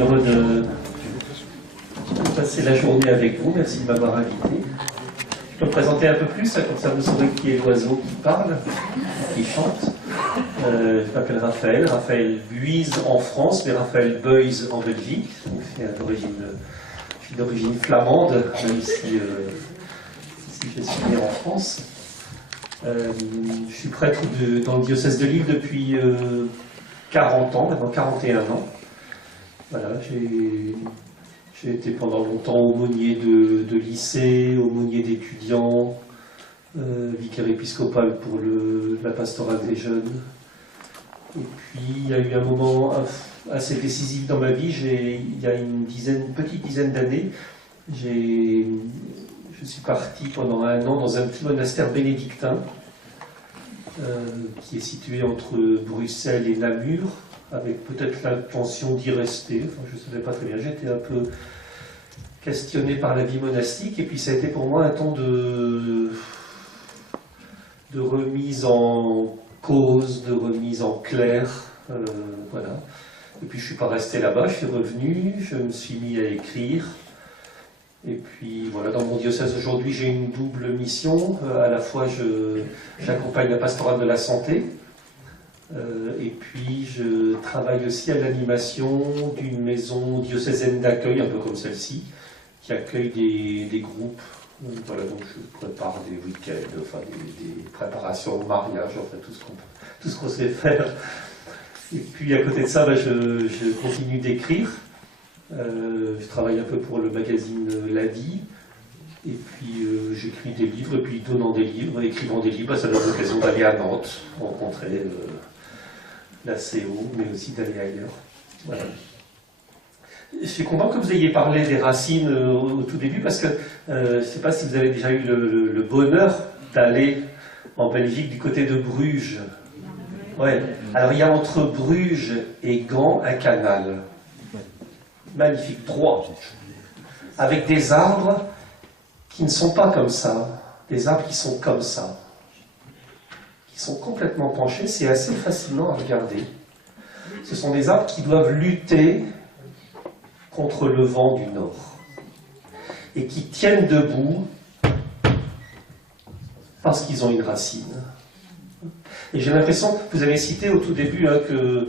heureux de passer la journée avec vous. Merci de m'avoir invité. Je peux me présenter un peu plus, comme ça vous saurez qui est l'oiseau qui parle, qui chante. Je m'appelle Raphaël, Raphaël Buise en France, mais Raphaël Beuys en Belgique. Je suis d'origine flamande, même si je suis né en France. Je suis prêtre dans le diocèse de Lille depuis 40 ans, maintenant 41 ans. Voilà, j'ai été pendant longtemps aumônier de lycée, aumônier d'étudiants, vicaire épiscopal pour la pastorale des jeunes. Et puis il y a eu un moment assez décisif dans ma vie. Il y a une petite dizaine d'années, je suis parti pendant un an dans un petit monastère bénédictin qui est situé entre Bruxelles et Namur, avec peut-être l'intention d'y rester. Enfin, je ne savais pas très bien. J'étais un peu questionné par la vie monastique, et puis ça a été pour moi un temps de remise en cause, de remise en clair. Voilà. Et puis je ne suis pas resté là-bas, je suis revenu, je me suis mis à écrire. Et puis voilà, dans mon diocèse aujourd'hui, j'ai une double mission. À la fois, j'accompagne la pastorale de la santé, et puis je travaille aussi à l'animation d'une maison diocésaine d'accueil, un peu comme celle-ci, qui accueille des groupes. Voilà, donc je prépare des week-ends, enfin des préparations au mariage, enfin tout ce qu'on sait faire. Et puis à côté de ça, je continue d'écrire. Je travaille un peu pour le magazine La Vie, et puis j'écris des livres, et puis donnant des livres, écrivant des livres, ça donne l'occasion d'aller à Nantes, rencontrer la CO, mais aussi d'aller ailleurs. Voilà. Je suis content que vous ayez parlé des racines au tout début, parce que je ne sais pas si vous avez déjà eu le bonheur d'aller en Belgique du côté de Bruges. Ouais. Alors il y a entre Bruges et Gand un canal. Magnifique, droit, avec des arbres qui ne sont pas comme ça, des arbres qui sont comme ça, qui sont complètement penchés. C'est assez fascinant à regarder. Ce sont des arbres qui doivent lutter contre le vent du nord et qui tiennent debout parce qu'ils ont une racine. Et j'ai l'impression, vous avez cité au tout début hein, que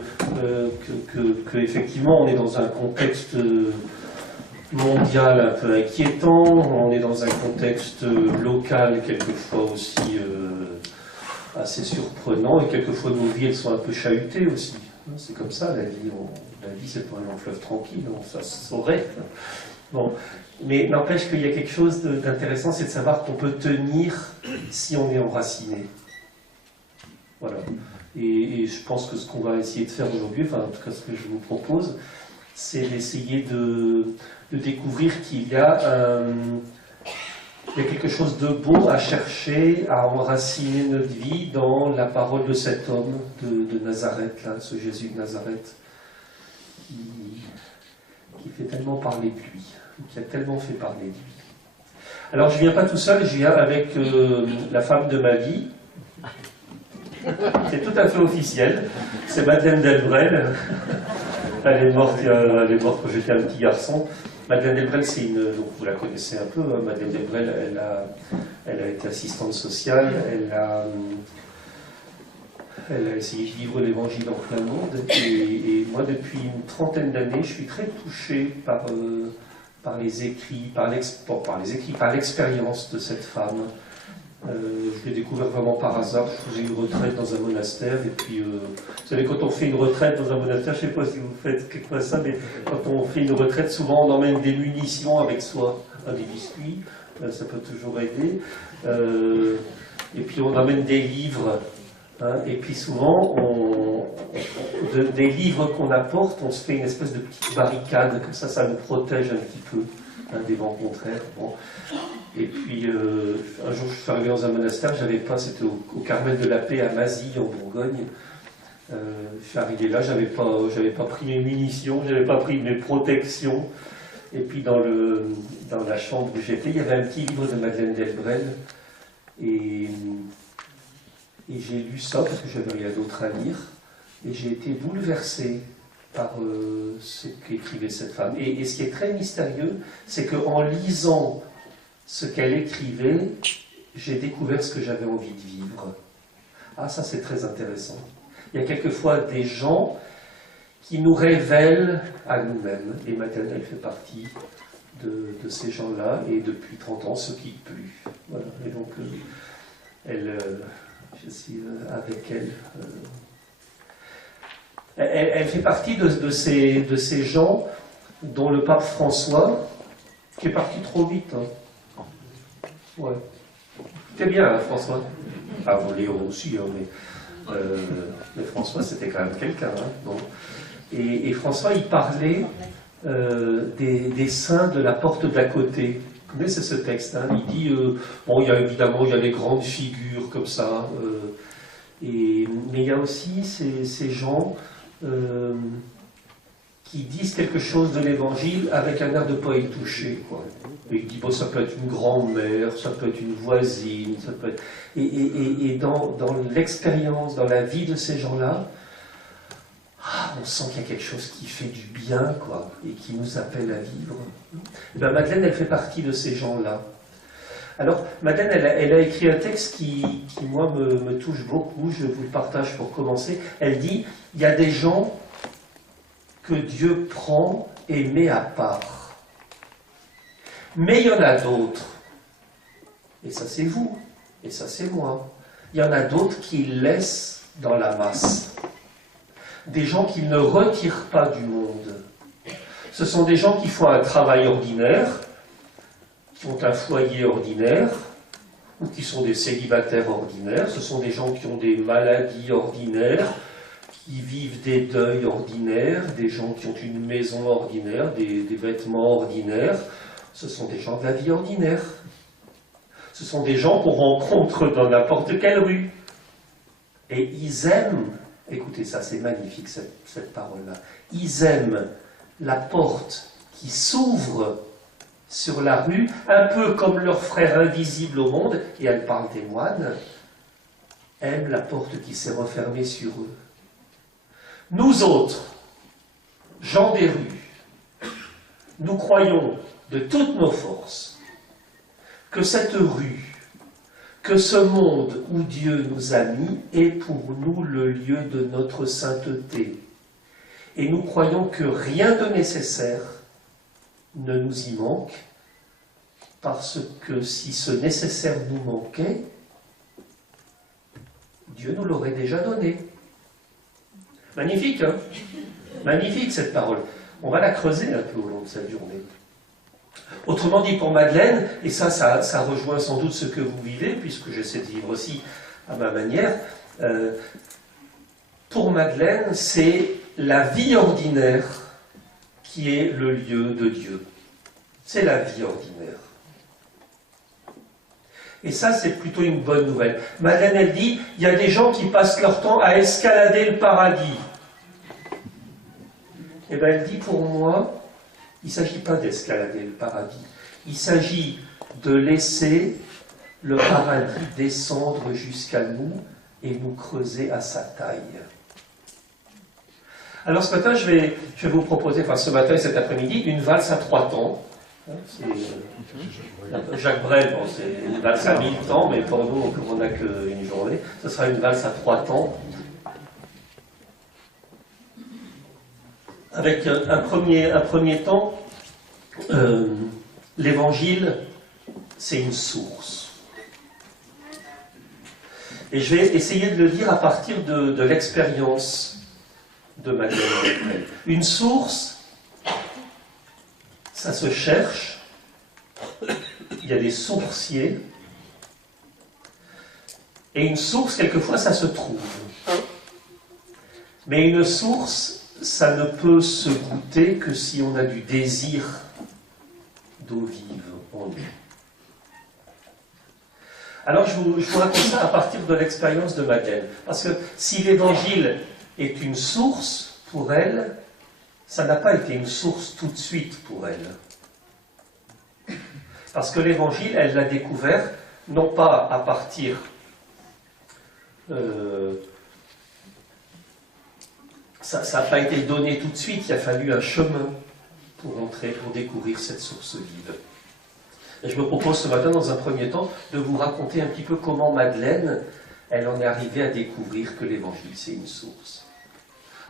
effectivement on est dans un contexte mondial un peu inquiétant, on est dans un contexte local quelquefois aussi assez surprenant, et quelquefois nos vies elles sont un peu chahutées aussi. C'est comme ça, la vie c'est pas un long fleuve tranquille, ça se saurait. Bon. Mais n'empêche qu'il y a quelque chose d'intéressant, c'est de savoir qu'on peut tenir si on est enraciné. Voilà. Et je pense que ce qu'on va essayer de faire aujourd'hui, enfin en tout cas ce que je vous propose, c'est d'essayer de découvrir qu'il y a quelque chose de beau à chercher, à enraciner notre vie dans la parole de cet homme de Nazareth, là, ce Jésus de Nazareth, qui fait tellement parler de lui, qui a tellement fait parler de lui. Alors je ne viens pas tout seul, je viens avec la femme de ma vie. C'est tout à fait officiel. C'est Madeleine Delbrel. Elle est morte quand j'étais un petit garçon. Madeleine Delbrel, donc vous la connaissez un peu. Hein. Madeleine Delbrel, elle a été assistante sociale. Elle a essayé de vivre l'évangile en plein monde. Et moi, depuis une trentaine d'années, je suis très touché par les écrits, par l'expérience de cette femme. Je l'ai découvert vraiment par hasard. Je faisais une retraite dans un monastère, et puis vous savez, quand on fait une retraite dans un monastère, je ne sais pas si vous faites quelque chose ça, mais quand on fait une retraite, souvent on emmène des munitions avec soi, des biscuits, ça peut toujours aider, et puis on emmène des livres, hein, et puis souvent des livres qu'on apporte, on se fait une espèce de petite barricade, comme ça nous protège un petit peu des vents contraires. Bon. Et puis, un jour, je suis arrivé dans un monastère, c'était au Carmel de la Paix à Mazy, en Bourgogne. Je suis arrivé là, j'avais pas pris mes munitions, j'avais pas pris mes protections. Et puis, dans la chambre où j'étais, il y avait un petit livre de Madeleine Delbrel. Et j'ai lu ça, parce que j'avais rien d'autre à lire. Et j'ai été bouleversé par ce qu'écrivait cette femme. Et ce qui est très mystérieux, c'est qu'en lisant ce qu'elle écrivait, j'ai découvert ce que j'avais envie de vivre. Ah, ça c'est très intéressant. Il y a quelquefois des gens qui nous révèlent à nous-mêmes. Et Madeleine, elle fait partie de ces gens-là, et depuis 30 ans, se quitte plus. Voilà. Et donc, je suis avec elle. Elle fait partie de ces gens dont le pape François, qui est parti trop vite. Hein. Ouais. C'était bien, hein, François. Ah, bon, Léon aussi, hein, mais François, c'était quand même quelqu'un. Hein, bon. Et François, il parlait des saints de la porte d'à côté. Vous connaissez ce texte, hein, il dit, bon, il y a les grandes figures comme ça, mais il y a aussi ces gens qui disent quelque chose de l'évangile avec un air de pas y toucher, quoi. Et il dit, bon, ça peut être une grand-mère, ça peut être une voisine, ça peut être... Et dans l'expérience, dans la vie de ces gens-là, on sent qu'il y a quelque chose qui fait du bien, quoi, et qui nous appelle à vivre. Et bien, Madeleine, elle fait partie de ces gens-là. Alors, Madeleine, elle a écrit un texte qui moi, me touche beaucoup, je vous le partage pour commencer. Elle dit, il y a des gens que Dieu prend et met à part. Mais il y en a d'autres, et ça c'est vous, et ça c'est moi, il y en a d'autres qu'il laisse dans la masse. Des gens qu'il ne retire pas du monde. Ce sont des gens qui font un travail ordinaire, qui ont un foyer ordinaire, ou qui sont des célibataires ordinaires. Ce sont des gens qui ont des maladies ordinaires, qui vivent des deuils ordinaires, des gens qui ont une maison ordinaire, des vêtements ordinaires. Ce sont des gens de la vie ordinaire. Ce sont des gens qu'on rencontre dans n'importe quelle rue. Et ils aiment, écoutez ça, c'est magnifique cette parole-là, ils aiment la porte qui s'ouvre sur la rue, un peu comme leur frère invisible au monde, et elle parle des moines, aiment la porte qui s'est refermée sur eux. Nous autres, gens des rues, nous croyons de toutes nos forces que cette rue, que ce monde où Dieu nous a mis est pour nous le lieu de notre sainteté. Et nous croyons que rien de nécessaire ne nous y manque, parce que si ce nécessaire nous manquait, Dieu nous l'aurait déjà donné. Magnifique, hein? Magnifique cette parole. On va la creuser un peu au long de cette journée. Autrement dit, pour Madeleine, et ça rejoint sans doute ce que vous vivez, puisque j'essaie de vivre aussi à ma manière, pour Madeleine, c'est la vie ordinaire qui est le lieu de Dieu. C'est la vie ordinaire. Et ça, c'est plutôt une bonne nouvelle. Madeleine, elle dit, il y a des gens qui passent leur temps à escalader le paradis. Et bien, elle dit, pour moi, il ne s'agit pas d'escalader le paradis. Il s'agit de laisser le paradis descendre jusqu'à nous et nous creuser à sa taille. Alors ce matin, je vais vous proposer, enfin ce matin et cet après-midi, une valse à 3 temps. Jacques Brel, bon, c'est une valse à 1000 temps, mais pour nous, on n'a qu'une journée. Ce sera une valse à 3 temps. Avec un premier temps, l'évangile, c'est une source. Et je vais essayer de le dire à partir de l'expérience de Madeleine. Une source, ça se cherche, il y a des sourciers, et une source, quelquefois, ça se trouve. Mais une source, ça ne peut se goûter que si on a du désir d'eau vive en nous. Alors je vous raconte ça à partir de l'expérience de Madeleine. Parce que si l'évangile est une source pour elle, ça n'a pas été une source tout de suite pour elle. Parce que l'évangile, elle l'a découvert, non pas à ça n'a pas été donné tout de suite, il a fallu un chemin pour entrer, pour découvrir cette source vive. Et je me propose ce matin, dans un premier temps, de vous raconter un petit peu comment Madeleine, elle en est arrivée à découvrir que l'Évangile, c'est une source.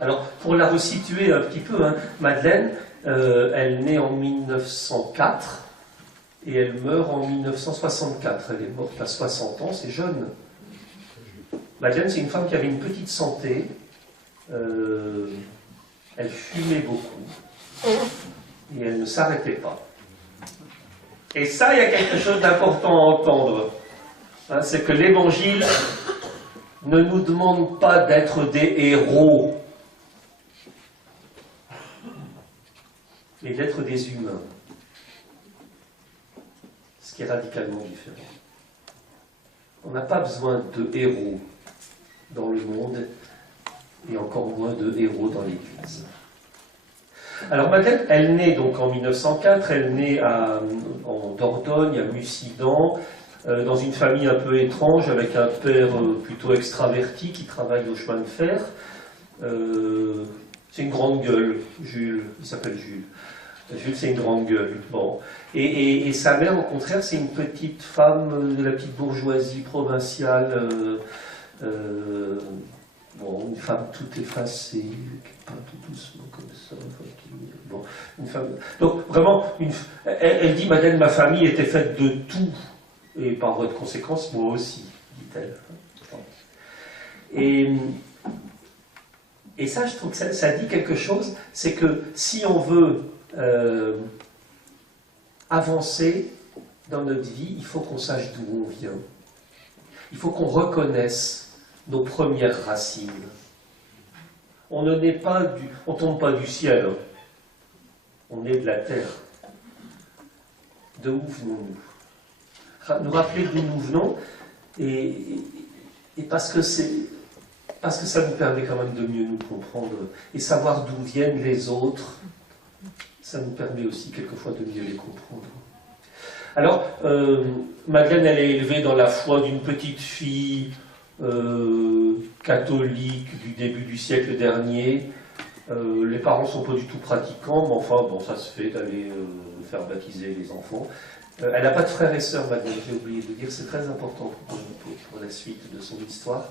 Alors, pour la resituer un petit peu, hein, Madeleine, elle naît en 1904 et elle meurt en 1964. Elle est morte à 60 ans, c'est jeune. Madeleine, c'est une femme qui avait une petite santé. Elle fumait beaucoup et elle ne s'arrêtait pas. Et ça, il y a quelque chose d'important à entendre. Hein, c'est que l'Évangile ne nous demande pas d'être des héros, mais d'être des humains. Ce qui est radicalement différent. On n'a pas besoin de héros dans le monde, et encore moins de héros dans l'Église. Alors Madeleine, elle naît donc en 1904, elle naît en Dordogne, à Mussidan, dans une famille un peu étrange, avec un père plutôt extraverti qui travaille au chemin de fer. C'est une grande gueule, Jules, il s'appelle Jules. Jules, c'est une grande gueule. Bon. Et sa mère, au contraire, c'est une petite femme de la petite bourgeoisie provinciale, bon, une femme toute effacée, qui parle tout doucement comme ça. Bon, une femme... Donc, vraiment, elle dit, Madeleine, ma famille était faite de tout, et par voie de conséquence, moi aussi, dit-elle. Et ça, je trouve que ça dit quelque chose, c'est que si on veut avancer dans notre vie, il faut qu'on sache d'où on vient. Il faut qu'on reconnaisse nos premières racines. On ne tombe pas du ciel, on est de la terre. De où venons-nous? Nous rappeler d'où nous venons, et parce que ça nous permet quand même de mieux nous comprendre, et savoir d'où viennent les autres, ça nous permet aussi quelquefois de mieux les comprendre. Alors, Madeleine, elle est élevée dans la foi d'une petite fille catholique du début du siècle dernier. Les parents ne sont pas du tout pratiquants, mais enfin, bon, ça se fait d'aller faire baptiser les enfants. Elle n'a pas de frères et sœurs, Madeleine, j'ai oublié de dire, c'est très important pour la suite de son histoire.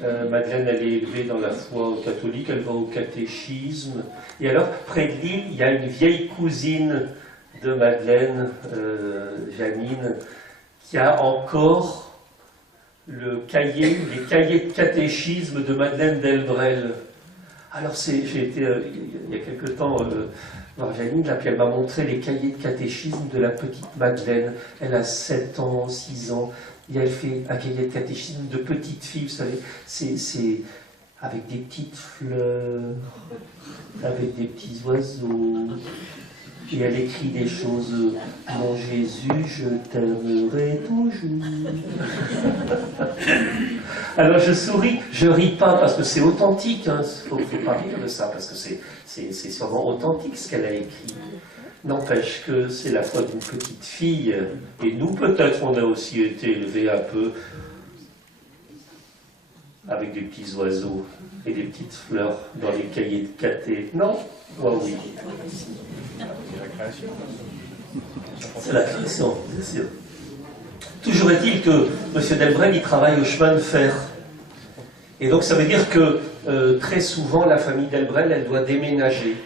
Madeleine, elle est élevée dans la foi catholique, elle va au catéchisme. Et alors, près de Lille, il y a une vieille cousine de Madeleine, Janine, qui a encore les cahiers de catéchisme de Madeleine Delbrel. Alors, j'ai été, il y a quelque temps, voir Janine, là, puis elle m'a montré les cahiers de catéchisme de la petite Madeleine. Elle a 7 ans, 6 ans, et elle fait un cahier de catéchisme de petite fille, vous savez, c'est avec des petites fleurs, avec des petits oiseaux, et elle écrit des choses, mon Jésus, je t'aimerai toujours. Alors je souris, je ris pas parce que c'est authentique, hein. Faut pas rire de ça, parce que c'est sûrement authentique ce qu'elle a écrit. N'empêche que c'est la foi d'une petite fille, et nous peut-être on a aussi été élevés un peu avec des petits oiseaux et des petites fleurs dans les cahiers de caté. Non? Oh oui. C'est la création, bien sûr. Toujours est-il que M. Delbrel, il travaille au chemin de fer. Et donc ça veut dire que très souvent, la famille Delbrel, elle doit déménager.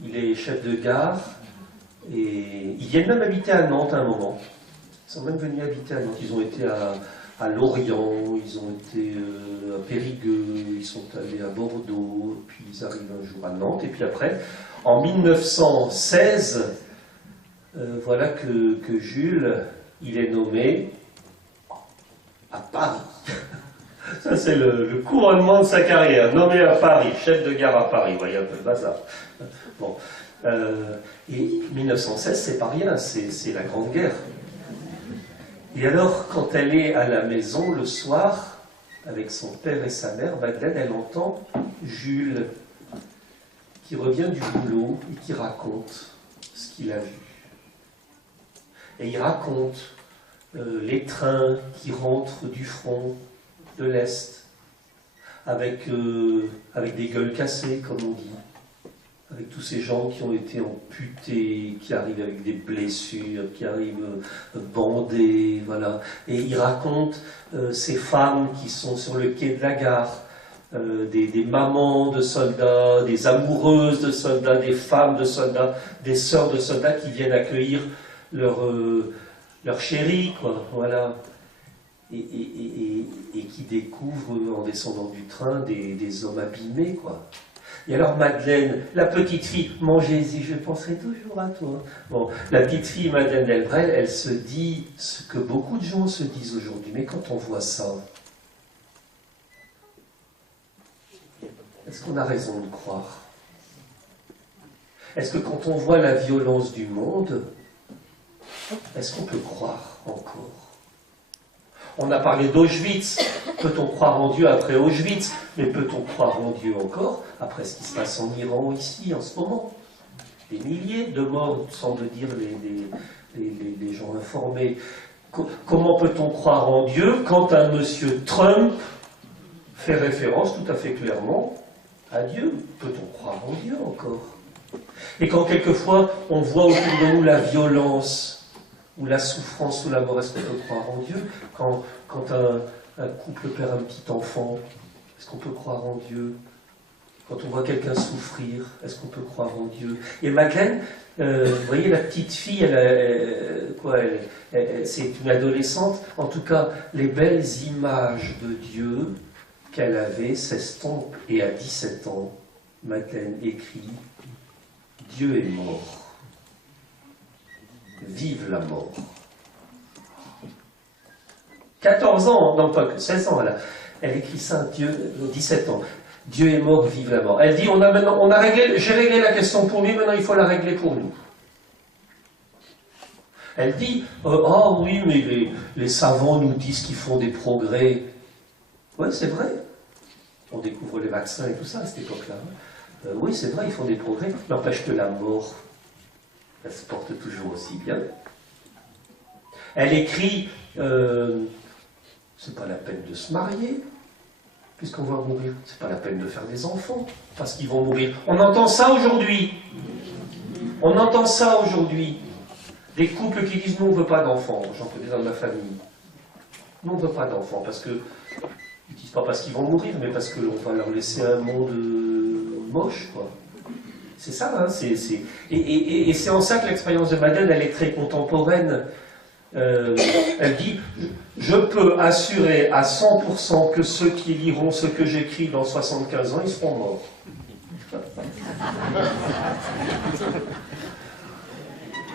Il est chef de gare, et ils viennent même habiter à Nantes à un moment. Ils sont même venus habiter à Nantes. Ils ont été à Lorient, ils ont été à Périgueux, ils sont allés à Bordeaux, puis ils arrivent un jour à Nantes, et puis après, en 1916, voilà que Jules, il est nommé à Paris. Ça, c'est le couronnement de sa carrière, nommé à Paris, chef de gare à Paris, vous voyez un peu le bazar. Bon. Et 1916, c'est pas rien, c'est la Grande Guerre. Et alors, quand elle est à la maison le soir, avec son père et sa mère, Madeleine, elle entend Jules, qui revient du boulot et qui raconte ce qu'il a vu. Et il raconte les trains qui rentrent du front de l'Est, avec des gueules cassées, comme on dit. Avec tous ces gens qui ont été amputés, qui arrivent avec des blessures, qui arrivent bandés, voilà. Et il raconte ces femmes qui sont sur le quai de la gare, des mamans de soldats, des amoureuses de soldats, des femmes de soldats, des sœurs de soldats qui viennent accueillir leur chéri, quoi, voilà. Et qui découvrent en descendant du train des hommes abîmés, quoi. Et alors Madeleine, la petite fille, mangez-y, je penserai toujours à toi. Bon, la petite fille Madeleine Delbrel, elle se dit ce que beaucoup de gens se disent aujourd'hui. Mais quand on voit ça, est-ce qu'on a raison de croire? Est-ce que quand on voit la violence du monde, est-ce qu'on peut croire encore? On a parlé d'Auschwitz. Peut-on croire en Dieu après Auschwitz? Mais peut-on croire en Dieu encore après ce qui se passe en Iran ici en ce moment? Des milliers de morts, semble dire les gens informés. Comment peut-on croire en Dieu quand un monsieur Trump fait référence tout à fait clairement à Dieu? Peut-on croire en Dieu encore? Et quand quelquefois on voit autour de nous la violence, ou la souffrance, ou la mort, est-ce qu'on peut croire en Dieu? Quand un couple perd un petit enfant, est-ce qu'on peut croire en Dieu? Quand on voit quelqu'un souffrir, est-ce qu'on peut croire en Dieu? Et Madeleine, vous voyez, la petite fille, c'est une adolescente, en tout cas, les belles images de Dieu qu'elle avait s'estompent, et à 17 ans, Madeleine écrit « Dieu est mort. Vive la mort. » 14 ans, non pas que 16 ans, elle écrit ça, 17 ans. Dieu est mort, vive la mort. Elle dit, j'ai réglé la question pour lui, maintenant il faut la régler pour nous. Elle dit, oh oui, mais les savants nous disent qu'ils font des progrès. Oui, c'est vrai. On découvre les vaccins et tout ça à cette époque-là. Oui, c'est vrai, ils font des progrès. N'empêche que la mort, elle se porte toujours aussi bien. Elle écrit, c'est pas la peine de se marier, puisqu'on va mourir. C'est pas la peine de faire des enfants, parce qu'ils vont mourir. On entend ça aujourd'hui. On entend ça aujourd'hui. Des couples qui disent, nous on ne veut pas d'enfants. J'en connais dans ma famille. Nous on ne veut pas d'enfants, parce que, ils disent pas parce qu'ils vont mourir, mais parce qu'on va leur laisser un monde moche, quoi. C'est ça, hein, et c'est en ça que l'expérience de Madeleine, elle est très contemporaine. Elle dit, je peux assurer à 100% que ceux qui liront ce que j'écris dans 75 ans, ils seront morts.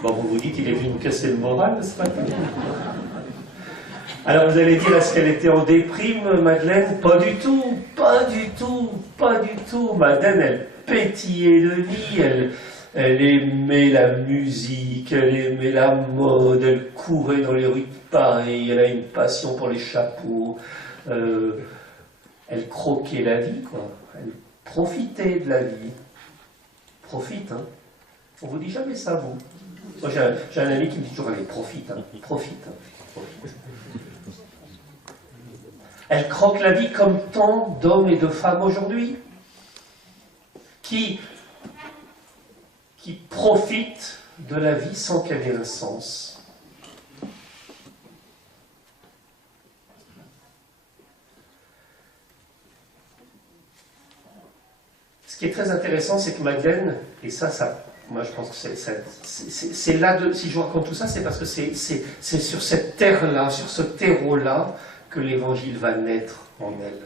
Bon, vous vous dites, il est venu nous casser le moral ce matin. Alors vous allez dire, est-ce qu'elle était en déprime, Madeleine? Pas du tout, pas du tout, pas du tout. Madeleine, elle pétillait de vie, elle aimait la musique, elle aimait la mode, elle courait dans les rues de Paris, elle a une passion pour les chapeaux, elle croquait la vie, quoi. Elle profitait de la vie. Profite, hein. On vous dit jamais ça, vous. Moi, j'ai un ami qui me dit toujours, allez, profite, hein. Profite, hein. Profite. Elle croque la vie comme tant d'hommes et de femmes aujourd'hui, qui profitent de la vie sans qu'elle ait un sens. Ce qui est très intéressant, c'est que Madeleine, et ça moi je pense que c'est là, si je vous raconte tout ça, c'est parce que c'est sur cette terre-là, sur ce terreau-là, que l'évangile va naître en elle.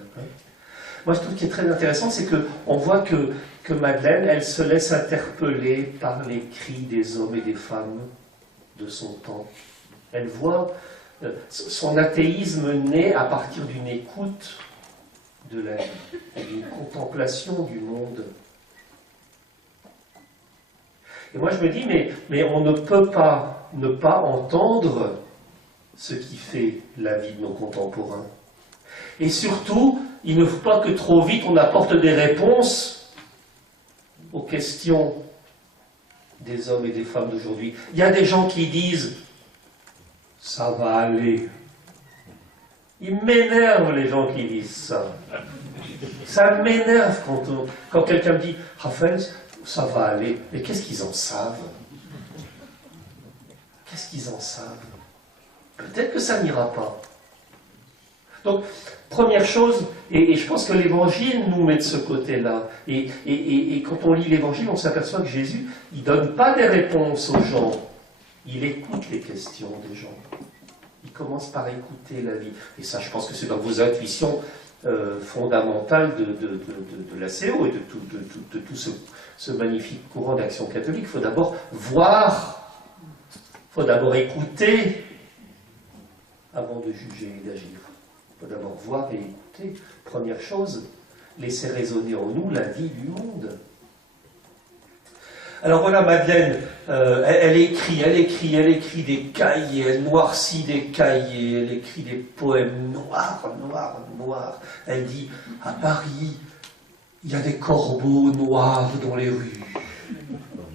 Moi, je trouve qu'il est très intéressant, c'est qu'on voit que Madeleine, elle se laisse interpeller par les cris des hommes et des femmes de son temps. Elle voit son athéisme naît à partir d'une écoute de la vie, d'une contemplation du monde. Et moi, je me dis, mais on ne peut pas ne pas entendre ce qui fait la vie de nos contemporains. Et surtout, il ne faut pas que trop vite on apporte des réponses aux questions des hommes et des femmes d'aujourd'hui. Il y a des gens qui disent « ça va aller ». Il m'énerve les gens qui disent ça. Ça m'énerve quand quelqu'un me dit « Raphaël, ça va aller. » Mais qu'est-ce qu'ils en savent? Qu'est-ce qu'ils en savent? Peut-être que ça n'ira pas. Donc, première chose, et je pense que l'Évangile nous met de ce côté-là. Et quand on lit l'Évangile, on s'aperçoit que Jésus, il ne donne pas des réponses aux gens. Il écoute les questions des gens. Il commence par écouter la vie. Et ça, je pense que c'est dans vos intuitions fondamentales de la CO et de tout ce magnifique courant d'action catholique. Il faut d'abord voir, il faut d'abord écouter avant de juger et d'agir. Il faut d'abord voir et écouter. Première chose, laisser résonner en nous la vie du monde. Alors voilà, Madeleine, elle écrit des cahiers, elle noircit des cahiers, elle écrit des poèmes noirs. Elle dit, à Paris, il y a des corbeaux noirs dans les rues.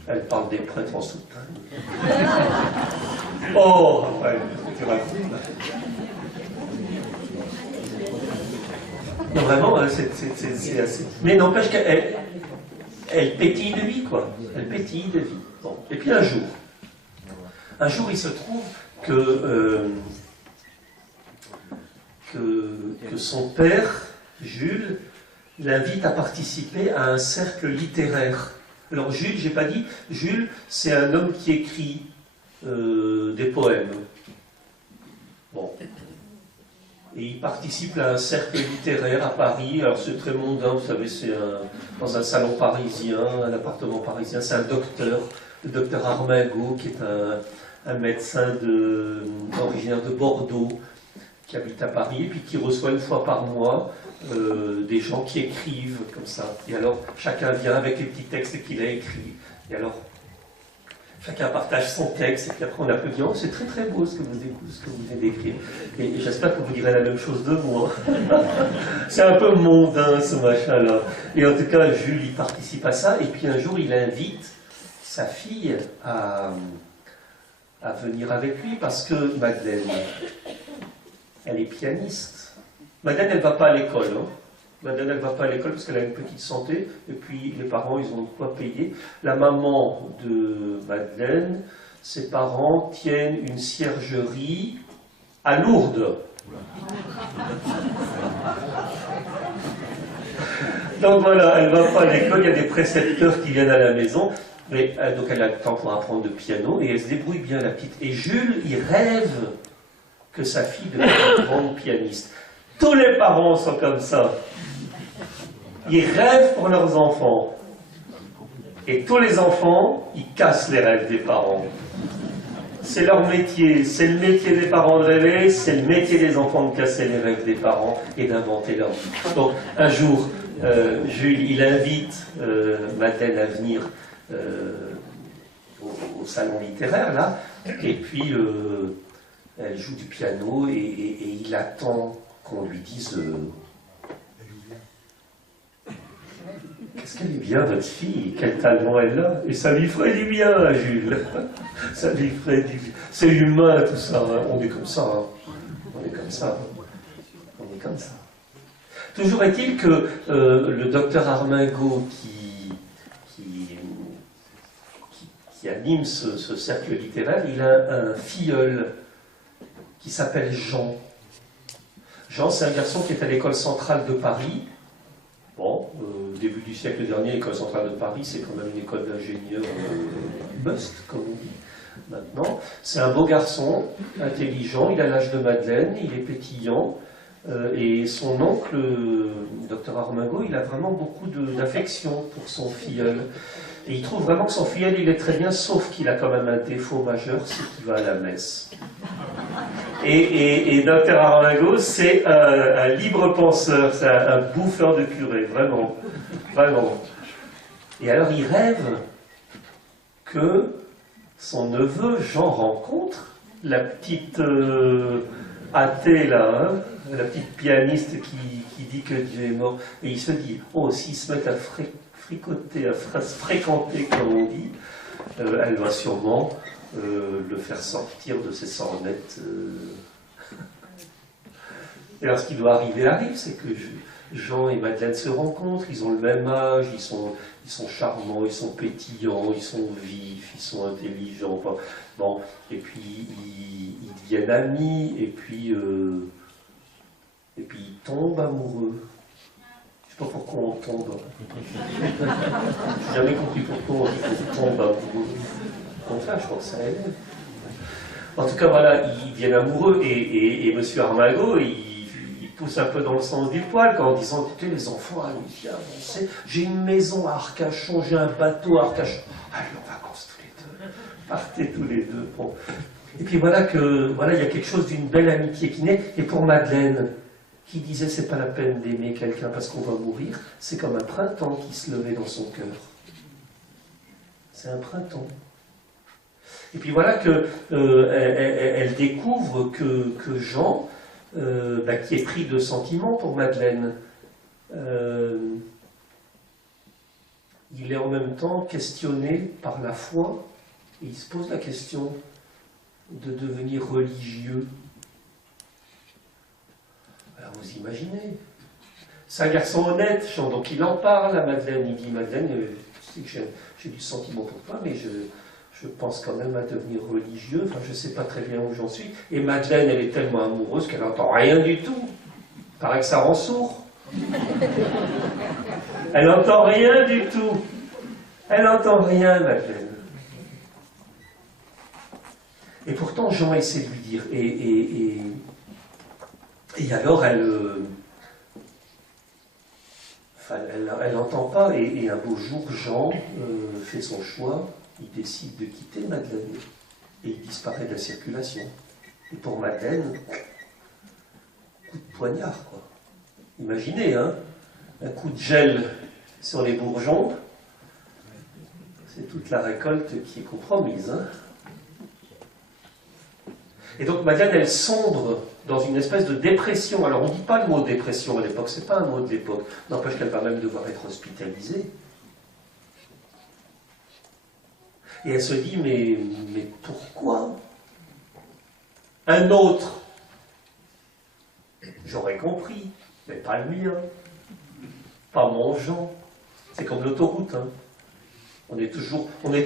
Elle parle des prêtres en soutane. Oh, Raphaël, tu racontes. Non, vraiment, c'est assez... Mais n'empêche qu'elle pétille de vie, quoi. Elle pétille de vie. Bon. Et puis un jour, il se trouve que son père, Jules, l'invite à participer à un cercle littéraire. Alors Jules, j'ai pas dit, Jules, c'est un homme qui écrit des poèmes. Bon. Et il participe à un cercle littéraire à Paris. Alors c'est très mondain, vous savez, c'est dans un salon parisien, un appartement parisien. C'est un docteur, le docteur Armingaud, qui est un médecin originaire de Bordeaux, qui habite à Paris, et puis qui reçoit une fois par mois des gens qui écrivent comme ça. Et alors chacun vient avec les petits textes qu'il a écrits. Et alors chacun partage son texte, et puis après on applaudit. Oh, c'est très très beau ce que vous venez d'écrire. Et j'espère que vous direz la même chose de moi. C'est un peu mondain ce machin-là. Et en tout cas, Jules, il participe à ça. Et puis un jour, il invite sa fille à venir avec lui, parce que Madeleine, elle est pianiste. Madeleine, elle ne va pas à l'école. Hein. Madeleine, elle ne va pas à l'école parce qu'elle a une petite santé, et puis les parents, ils ont de quoi payer. La maman de Madeleine, ses parents tiennent une ciergerie à Lourdes. Donc voilà, elle ne va pas à l'école, il y a des précepteurs qui viennent à la maison, mais, donc elle a le temps pour apprendre le piano, et elle se débrouille bien, la petite. Et Jules, il rêve que sa fille devienne une grande pianiste. Tous les parents sont comme ça. Ils rêvent pour leurs enfants. Et tous les enfants, ils cassent les rêves des parents. C'est leur métier. C'est le métier des parents de rêver, c'est le métier des enfants de casser les rêves des parents et d'inventer leur vie. Donc, un jour, Jules, il invite Madeleine à venir au salon littéraire, là, et puis elle joue du piano, et il attend qu'on lui dise qu'est-ce qu'elle est bien, votre fille, quel talent elle a, et ça lui ferait du bien à Jules. Ça lui ferait du bien. C'est humain tout ça, hein. On est comme ça. Hein. On est comme ça. On est comme ça. Toujours est-il que le docteur Armingaud qui anime ce cercle littéraire, il a un filleul qui s'appelle Jean. Jean, c'est un garçon qui est à l'école centrale de Paris. Bon, début du siècle dernier, l'école centrale de Paris, c'est quand même une école d'ingénieurs must, comme on dit maintenant. C'est un beau garçon, intelligent, il a l'âge de Madeleine, il est pétillant, et son oncle, docteur Armingaud, il a vraiment beaucoup d'affection pour son filleul. Et il trouve vraiment que son filleul, il est très bien, sauf qu'il a quand même un défaut majeur, c'est qu'il va à la messe. Et Dr Armingaud, c'est un libre penseur, c'est un bouffeur de curé, vraiment, vraiment. Et alors il rêve que son neveu Jean rencontre la petite athée là, hein, la petite pianiste qui dit que Dieu est mort, et il se dit, oh, s'ils se mettent à fricoter, à se fréquenter comme on dit, elle va sûrement le faire sortir de ses sornettes. Et alors ce qui doit arriver arrive, c'est que Jean et Madeleine se rencontrent, ils ont le même âge, ils sont charmants, ils sont pétillants, ils sont vifs, ils sont intelligents. Enfin, bon, et puis ils deviennent amis, et puis ils tombent amoureux. Je ne sais pas pourquoi on tombe. Je n'ai jamais compris pourquoi on tombe amoureux. Au contraire, je pense que ça aide. En tout cas, voilà, ils deviennent amoureux, et M. Armago, il pousse un peu dans le sens du poil, en disant, écoutez, les enfants, allez, avancez, j'ai une maison à Arcachon, j'ai un bateau à Arcachon. Allez, en vacances tous les deux. Partez tous les deux. Bon. Et puis voilà il y a quelque chose d'une belle amitié qui naît. Et pour Madeleine, qui disait, c'est pas la peine d'aimer quelqu'un parce qu'on va mourir, c'est comme un printemps qui se levait dans son cœur. C'est un printemps. Et puis voilà elle découvre que Jean, qui est pris de sentiments pour Madeleine, il est en même temps questionné par la foi, et il se pose la question de devenir religieux. Alors vous imaginez, c'est un garçon honnête, Jean, donc il en parle à Madeleine, il dit, Madeleine, tu sais que j'ai du sentiment pour toi, mais je pense quand même à devenir religieux, enfin je ne sais pas très bien où j'en suis. Et Madeleine, elle est tellement amoureuse qu'elle n'entend rien du tout. Il paraît que ça rend sourd. Elle n'entend rien du tout. Elle n'entend rien, Madeleine. Et pourtant, Jean essaie de lui dire. Et alors, elle n'entend pas. Et un beau jour, Jean fait son choix. Il décide de quitter Madeleine et il disparaît de la circulation. Et pour Madeleine, coup de poignard, quoi. Imaginez, hein, un coup de gel sur les bourgeons, c'est toute la récolte qui est compromise. Hein. Et donc Madeleine, elle sombre dans une espèce de dépression. Alors on ne dit pas le mot dépression à l'époque, c'est pas un mot de l'époque. N'empêche qu'elle va même devoir être hospitalisée. Et elle se dit, mais pourquoi? Un autre, j'aurais compris, mais pas le mien, pas mon Jean. C'est comme l'autoroute. Hein. On est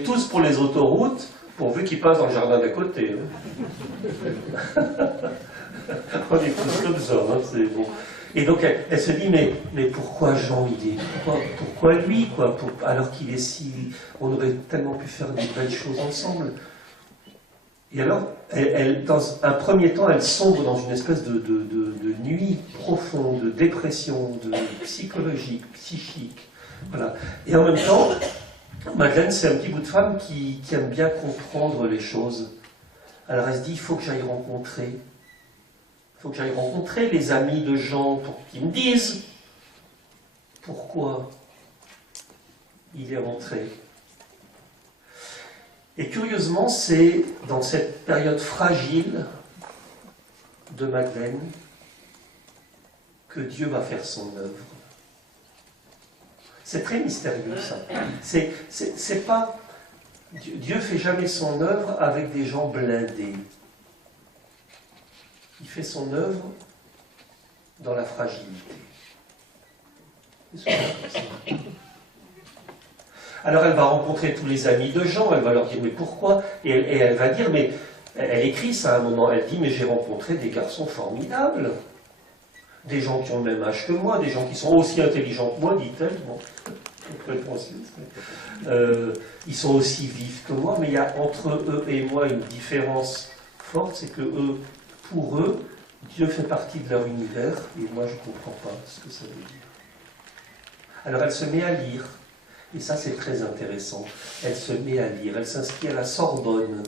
tous pour les autoroutes, pourvu qu'ils passent dans le jardin d'à côté. Hein. On est tous comme ça, hein, c'est bon. Et donc elle se dit, mais pourquoi Jean, pourquoi lui, quoi, alors qu'il est si... On aurait tellement pu faire des belles choses ensemble. Et alors, dans un premier temps, elle sombre dans une espèce de nuit profonde, de dépression, de psychologique, psychique. Voilà. Et en même temps, Madeleine, c'est un petit bout de femme qui aime bien comprendre les choses. Alors elle se dit, il faut que j'aille rencontrer les amis de Jean pour qu'ils me disent pourquoi il est rentré. Et curieusement, c'est dans cette période fragile de Madeleine que Dieu va faire son œuvre. C'est très mystérieux, ça. C'est pas... Dieu fait jamais son œuvre avec des gens blindés. Il fait son œuvre dans la fragilité. Alors elle va rencontrer tous les amis de Jean, elle va leur dire mais pourquoi, et elle va dire, mais elle écrit ça à un moment, elle dit mais j'ai rencontré des garçons formidables, des gens qui ont le même âge que moi, des gens qui sont aussi intelligents que moi, dit-elle, bon, ils sont aussi vifs que moi, mais il y a entre eux et moi une différence forte, c'est que eux, pour eux, Dieu fait partie de leur univers, et moi je ne comprends pas ce que ça veut dire. Alors elle se met à lire, et ça c'est très intéressant, elle se met à lire, elle s'inscrit à la Sorbonne,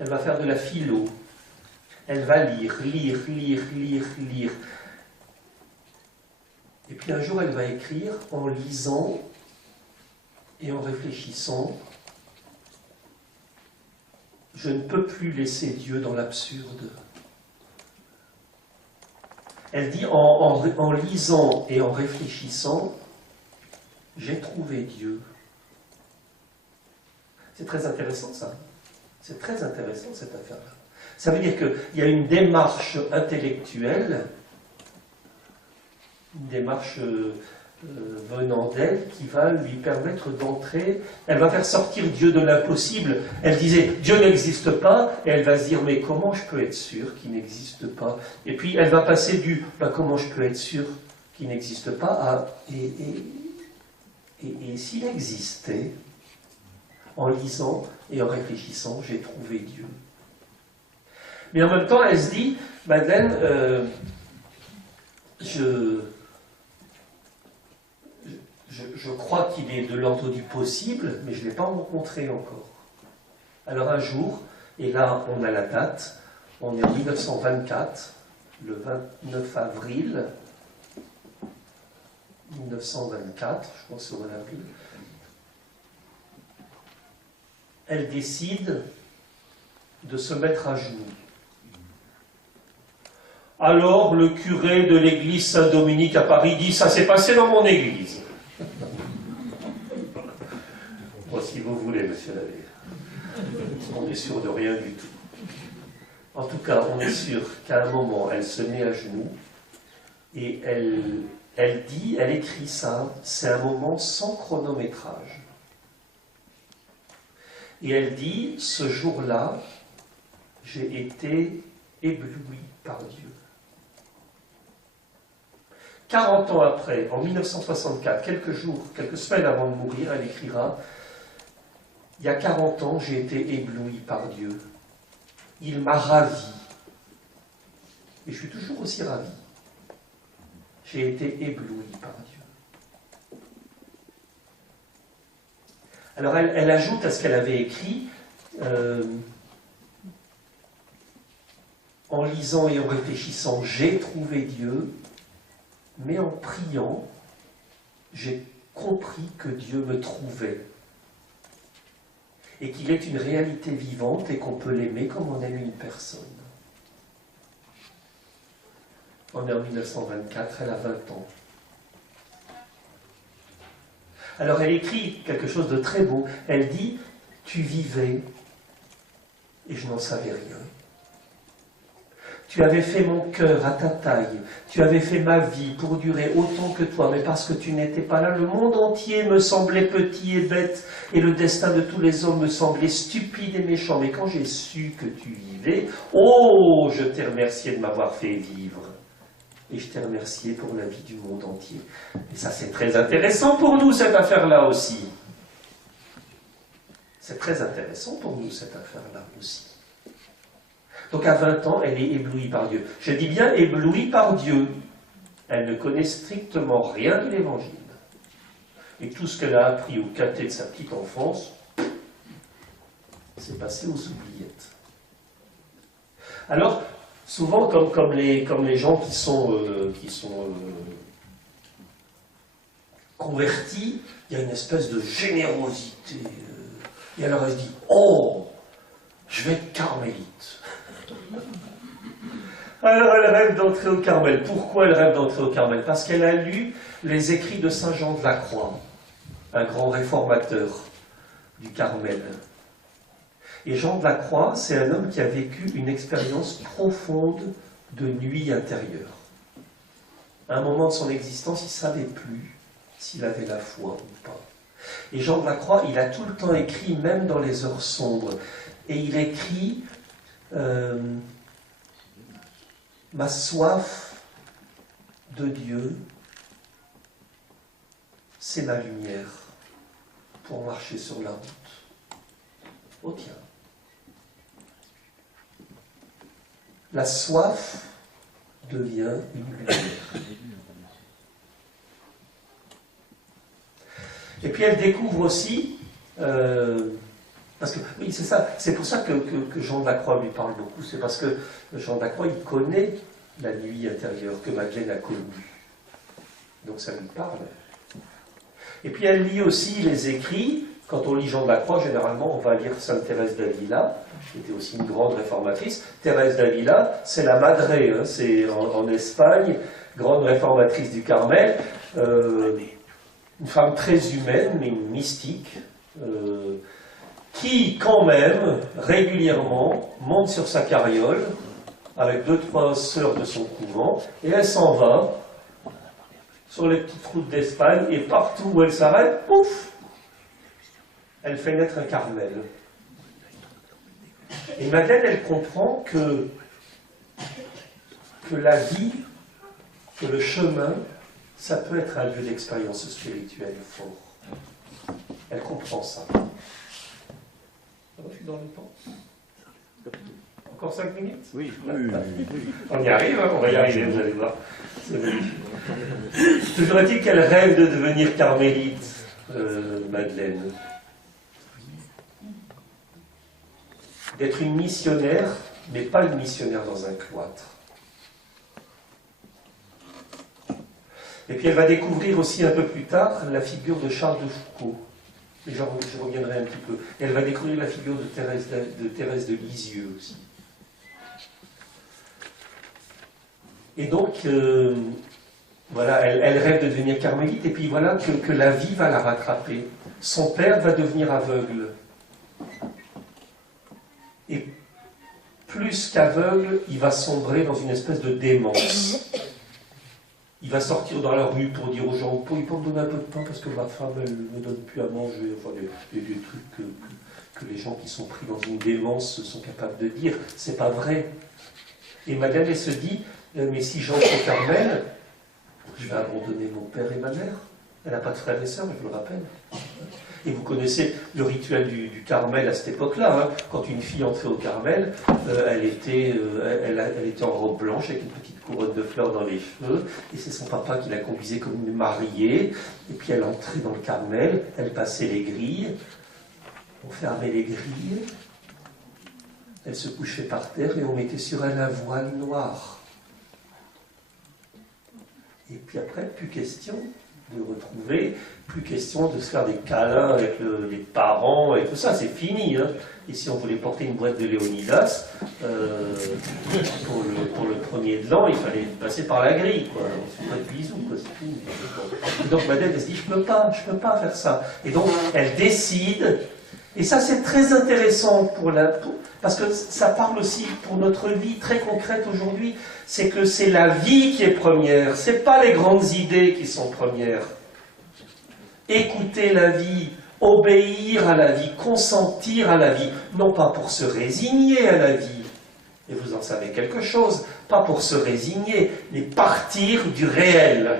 elle va faire de la philo, elle va lire. Et puis un jour elle va écrire en lisant et en réfléchissant, je ne peux plus laisser Dieu dans l'absurde. Elle dit, en lisant et en réfléchissant, j'ai trouvé Dieu. C'est très intéressant ça. C'est très intéressant cette affaire-là. Ça veut dire qu'il y a une démarche intellectuelle une démarche venant d'elle qui va lui permettre d'entrer. Elle va faire sortir Dieu de l'impossible. Elle disait Dieu n'existe pas, et elle va se dire mais comment je peux être sûr qu'il n'existe pas? Et puis elle va passer du comment je peux être sûr qu'il n'existe pas à et s'il existait, en lisant et en réfléchissant, j'ai trouvé Dieu. Mais en même temps, elle se dit, Madeleine, je crois qu'il est de l'ordre du possible, mais je ne l'ai pas rencontré encore. Alors un jour, et là on a la date, on est en 1924, le 29 avril 1924, je pense au mois d'avril, elle décide de se mettre à genoux. Alors le curé de l'église Saint-Dominique à Paris dit « ça s'est passé dans mon église ». Bon, si vous voulez, monsieur l'abbé. On n'est sûr de rien du tout. En tout cas, on est sûr qu'à un moment, elle se met à genoux et elle écrit ça, c'est un moment sans chronométrage. Et elle dit, ce jour-là, j'ai été ébloui par Dieu. 40 ans après, en 1964, quelques semaines avant de mourir, elle écrira « Il y a 40 ans, j'ai été ébloui par Dieu. Il m'a ravi. Et je suis toujours aussi ravi. J'ai été ébloui par Dieu. » Alors elle ajoute à ce qu'elle avait écrit, en lisant et en réfléchissant, j'ai trouvé Dieu, mais en priant, j'ai compris que Dieu me trouvait. Et qu'il est une réalité vivante et qu'on peut l'aimer comme on aime une personne. On est en 1924, elle a 20 ans. Alors elle écrit quelque chose de très beau. Elle dit, tu vivais et je n'en savais rien. Tu avais fait mon cœur à ta taille, tu avais fait ma vie pour durer autant que toi, mais parce que tu n'étais pas là, le monde entier me semblait petit et bête, et le destin de tous les hommes me semblait stupide et méchant. Mais quand j'ai su que tu vivais, oh, je t'ai remercié de m'avoir fait vivre. Et je t'ai remercié pour la vie du monde entier. Et ça, c'est très intéressant pour nous, cette affaire-là aussi. C'est très intéressant pour nous, cette affaire-là aussi. Donc à 20 ans, elle est éblouie par Dieu. Je dis bien éblouie par Dieu. Elle ne connaît strictement rien de l'Évangile. Et tout ce qu'elle a appris au caté de sa petite enfance, c'est passé aux oubliettes. Alors, souvent, comme les gens qui sont convertis, il y a une espèce de générosité. Et alors elle se dit, oh, je vais être carmélite. Alors elle rêve d'entrer au Carmel. Pourquoi elle rêve d'entrer au Carmel? Parce qu'elle a lu les écrits de Saint Jean de la Croix, un grand réformateur du Carmel. Et Jean de la Croix, c'est un homme qui a vécu une expérience profonde de nuit intérieure. À un moment de son existence, il ne savait plus s'il avait la foi ou pas. Et Jean de la Croix, il a tout le temps écrit, même dans les heures sombres. Et il écrit ma soif de Dieu, c'est ma lumière pour marcher sur la route. Oh tiens. La soif devient une lumière. Et puis elle découvre aussi, parce que, oui, c'est ça, c'est pour ça que Jean de la Croix lui parle beaucoup, c'est parce que Jean de la Croix, il connaît la nuit intérieure que Madeleine a connue. Donc ça lui parle. Et puis elle lit aussi les écrits. Quand on lit Jean de la Croix, généralement, on va lire Sainte Thérèse d'Avila, qui était aussi une grande réformatrice. Thérèse d'Avila, c'est la Madre, hein, c'est en Espagne, grande réformatrice du Carmel, une femme très humaine, mais mystique, qui, quand même, régulièrement, monte sur sa carriole, avec 2-3 sœurs de son couvent, et elle s'en va sur les petites routes d'Espagne, et partout où elle s'arrête, pouf, elle fait naître un Carmel. Et Madeleine, elle comprend que la vie, que le chemin, ça peut être un lieu d'expérience spirituelle fort. Elle comprend ça. Je suis dans le temps. Encore 5 minutes? Oui. On y arrive, hein, on va y arriver, vous allez voir. Toujours est-il qu'elle rêve de devenir carmélite, Madeleine. D'être une missionnaire, mais pas une missionnaire dans un cloître. Et puis elle va découvrir aussi un peu plus tard la figure de Charles de Foucault. Et je reviendrai un petit peu. Et elle va découvrir la figure de Thérèse de Lisieux aussi. Et donc, voilà, elle rêve de devenir carmélite, et puis voilà que la vie va la rattraper. Son père va devenir aveugle. Et plus qu'aveugle, il va sombrer dans une espèce de démence. Il va sortir dans la rue pour dire aux gens, il peut me donner un peu de pain parce que ma femme, elle ne me donne plus à manger. Enfin, des trucs que les gens qui sont pris dans une démence sont capables de dire. C'est pas vrai. Et Madeleine, elle se dit, mais si j'entre au Carmel, je vais abandonner mon père et ma mère. Elle n'a pas de frères et sœurs, je vous le rappelle. Et vous connaissez le rituel du Carmel à cette époque-là. Hein. Quand une fille entrait au Carmel, elle était en robe blanche avec une petite couronne de fleurs dans les cheveux. Et c'est son papa qui la conduisait comme une mariée. Et puis elle entrait dans le Carmel, elle passait les grilles. On fermait les grilles. Elle se couchait par terre et on mettait sur elle un voile noir. Et puis après, plus question de retrouver, plus question de se faire des câlins avec les parents et tout ça, c'est fini. Hein. Et si on voulait porter une boîte de Léonidas, pour le premier de l'an, il fallait passer par la grille, quoi. On se fait pas de bisous, quoi, c'est fini. Et donc Madeleine, elle se dit, je peux pas faire ça. Et donc, elle décide, et ça c'est très intéressant parce que ça parle aussi pour notre vie très concrète aujourd'hui, c'est que c'est la vie qui est première, c'est pas les grandes idées qui sont premières. Écouter la vie, obéir à la vie, consentir à la vie, non pas pour se résigner à la vie, et vous en savez quelque chose, pas pour se résigner, mais partir du réel.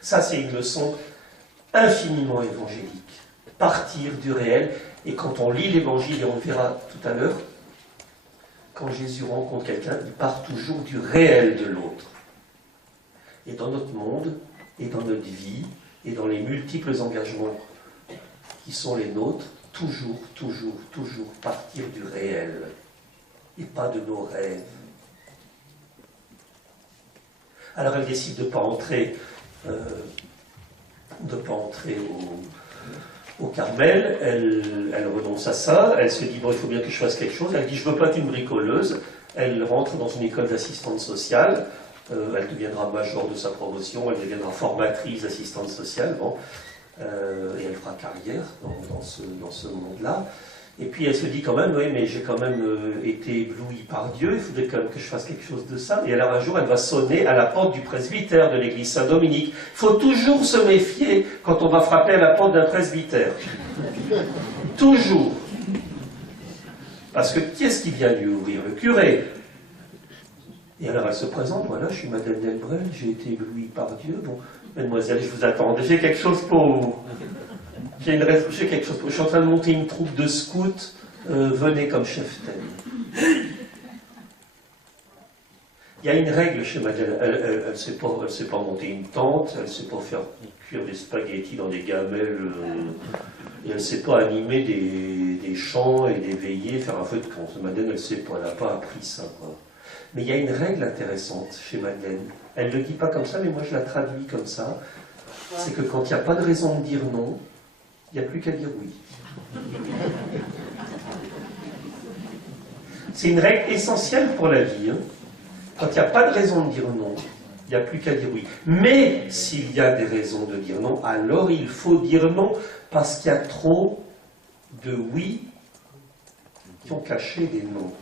Ça c'est une leçon infiniment évangélique. Partir du réel, et quand on lit l'évangile, et on le verra tout à l'heure, quand Jésus rencontre quelqu'un, il part toujours du réel de l'autre. Et dans notre monde, et dans notre vie, et dans les multiples engagements qui sont les nôtres, toujours partir du réel, et pas de nos rêves. Alors elle décide de ne pas entrer au Carmel, elle renonce à ça, elle se dit, bon, il faut bien que je fasse quelque chose, elle dit, je ne veux pas être une bricoleuse, elle rentre dans une école d'assistante sociale, elle deviendra major de sa promotion, elle deviendra formatrice d'assistante sociale, bon, et elle fera carrière dans ce monde-là. Et puis elle se dit quand même, oui, mais j'ai quand même été éblouie par Dieu, il faudrait quand même que je fasse quelque chose de ça. Et alors un jour, elle va sonner à la porte du presbytère de l'église Saint-Dominique. Il faut toujours se méfier quand on va frapper à la porte d'un presbytère. Toujours. Parce que qui est-ce qui vient lui ouvrir? Le curé. Et alors elle se présente, voilà, je suis Madeleine Delbrel, j'ai été éblouie par Dieu. Bon, mademoiselle, je vous attends, j'ai quelque chose pour vous. J'ai quelque chose. Je suis en train de monter une troupe de scouts. Venez comme chef-taine. Il y a une règle chez Madeleine. Elle ne sait pas monter une tente. Elle ne sait pas faire cuire des spaghettis dans des gamelles. Et elle ne sait pas animer des chants et des veillées, faire un feu de camp. Madeleine, elle ne sait pas. Elle n'a pas appris ça, quoi. Mais il y a une règle intéressante chez Madeleine. Elle ne le dit pas comme ça, mais moi je la traduis comme ça. C'est que quand il n'y a pas de raison de dire non, il n'y a plus qu'à dire oui. C'est une règle essentielle pour la vie. Hein. Quand il n'y a pas de raison de dire non, il n'y a plus qu'à dire oui. Mais s'il y a des raisons de dire non, alors il faut dire non, parce qu'il y a trop de oui qui ont caché des non.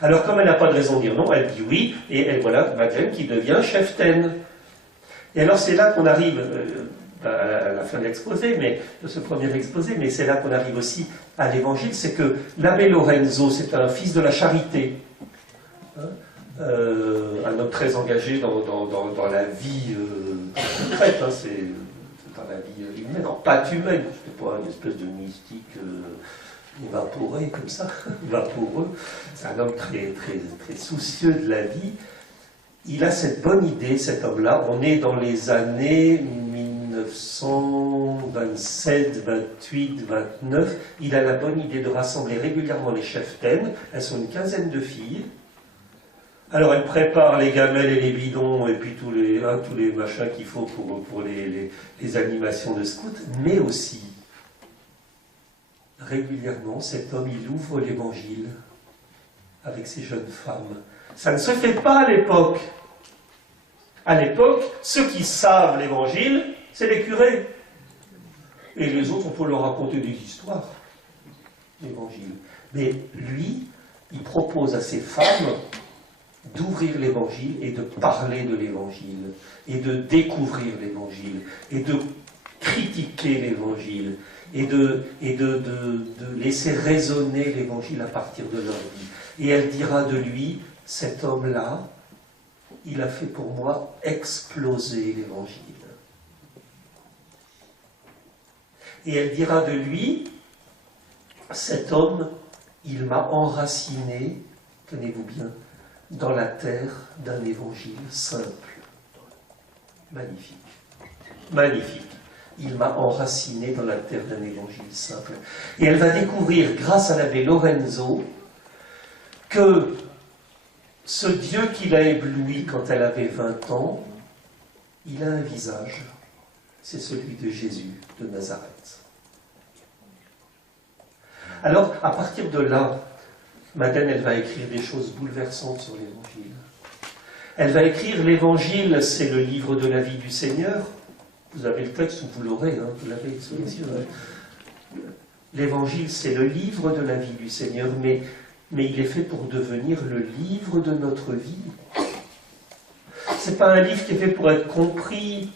Alors comme elle n'a pas de raison de dire non, elle dit oui, et voilà Madeleine qui devient cheftaine. Et alors c'est là qu'on arrive à la fin de l'exposé, de ce premier exposé, mais c'est là qu'on arrive aussi à l'évangile, c'est que l'abbé Lorenzo, c'est un fils de la charité, hein, un homme très engagé dans la vie concrète, hein, c'est dans la vie humaine, en pâte humaine, c'est pas une espèce de mystique évaporé comme ça, vaporeux, c'est un homme très, très, très soucieux de la vie. Il a cette bonne idée, cet homme-là, on est dans les années 1927, 28, 29, il a la bonne idée de rassembler régulièrement les cheftaines, elles sont une quinzaine de filles. Alors elle prépare les gamelles et les bidons et puis tous les machins qu'il faut pour les animations de scouts, mais aussi, régulièrement, cet homme, il ouvre l'évangile avec ces jeunes femmes. Ça ne se fait pas à l'époque. À l'époque, ceux qui savent l'évangile, c'est les curés. Et les autres, on peut leur raconter des histoires, l'évangile. Mais lui, il propose à ces femmes d'ouvrir l'évangile et de parler de l'évangile, et de découvrir l'évangile, et de critiquer l'évangile, et de laisser résonner l'évangile à partir de leur vie. Et elle dira de lui, cet homme-là, il a fait pour moi exploser l'évangile. Et elle dira de lui, cet homme, il m'a enraciné, tenez-vous bien, dans la terre d'un évangile simple. Magnifique. Magnifique. Il m'a enraciné dans la terre d'un évangile simple. Et elle va découvrir, grâce à l'abbé Lorenzo, que ce Dieu qui l'a ébloui quand elle avait 20 ans, il a un visage. C'est celui de Jésus de Nazareth. Alors, à partir de là, Madeleine, elle va écrire des choses bouleversantes sur l'Évangile. Elle va écrire l'Évangile, c'est le livre de la vie du Seigneur. Vous avez le texte, vous l'aurez, hein, vous l'avez sous les yeux. L'Évangile, c'est le livre de la vie du Seigneur, mais il est fait pour devenir le livre de notre vie. Ce n'est pas un livre qui est fait pour être compris,